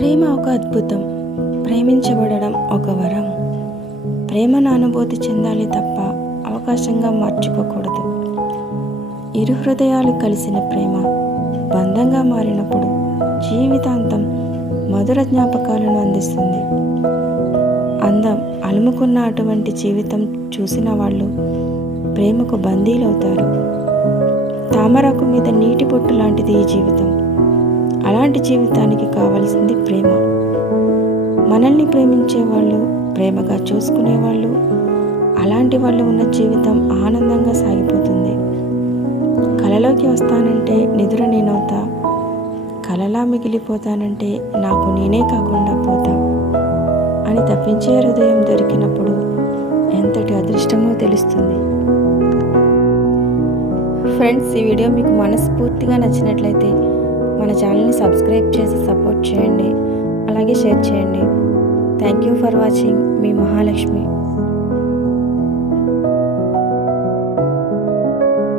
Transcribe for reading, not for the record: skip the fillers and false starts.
ప్రేమ ఒక అద్భుతం. ప్రేమించబడడం ఒక వరం. ప్రేమను అనుభూతి చెందాలి తప్ప అవకాశంగా మార్చుకోకూడదు. ఇరు హృదయాలు కలిసిన ప్రేమ బంధంగా మారినప్పుడు జీవితాంతం మధుర జ్ఞాపకాలను అందిస్తుంది. అందం అలుముకున్న అటువంటి జీవితం చూసిన వాళ్ళు ప్రేమకు బందీలవుతారు. తామరాకు మీద నీటి పొట్టు లాంటిది ఈ జీవితం. అలాంటి జీవితానికి కావాల్సింది ప్రేమ. మనల్ని ప్రేమించేవాళ్ళు, ప్రేమగా చూసుకునేవాళ్ళు, అలాంటి వాళ్ళు ఉన్న జీవితం ఆనందంగా సాగిపోతుంది. కలలోకి వస్తానంటే నిదుర నేనవుతా, కలలా మిగిలిపోతానంటే నాకు నేనే కాకుండా పోతా అని తప్పించే హృదయం దొరికినప్పుడు ఎంతటి అదృష్టమో తెలుస్తుంది. ఫ్రెండ్స్, ఈ వీడియో మీకు మనస్ఫూర్తిగా నచ్చినట్లయితే మన ఛానల్ని సబ్స్క్రైబ్ చేసి సపోర్ట్ చేయండి, అలాగే షేర్ చేయండి. Thank you for watching. Me Mahalakshmi.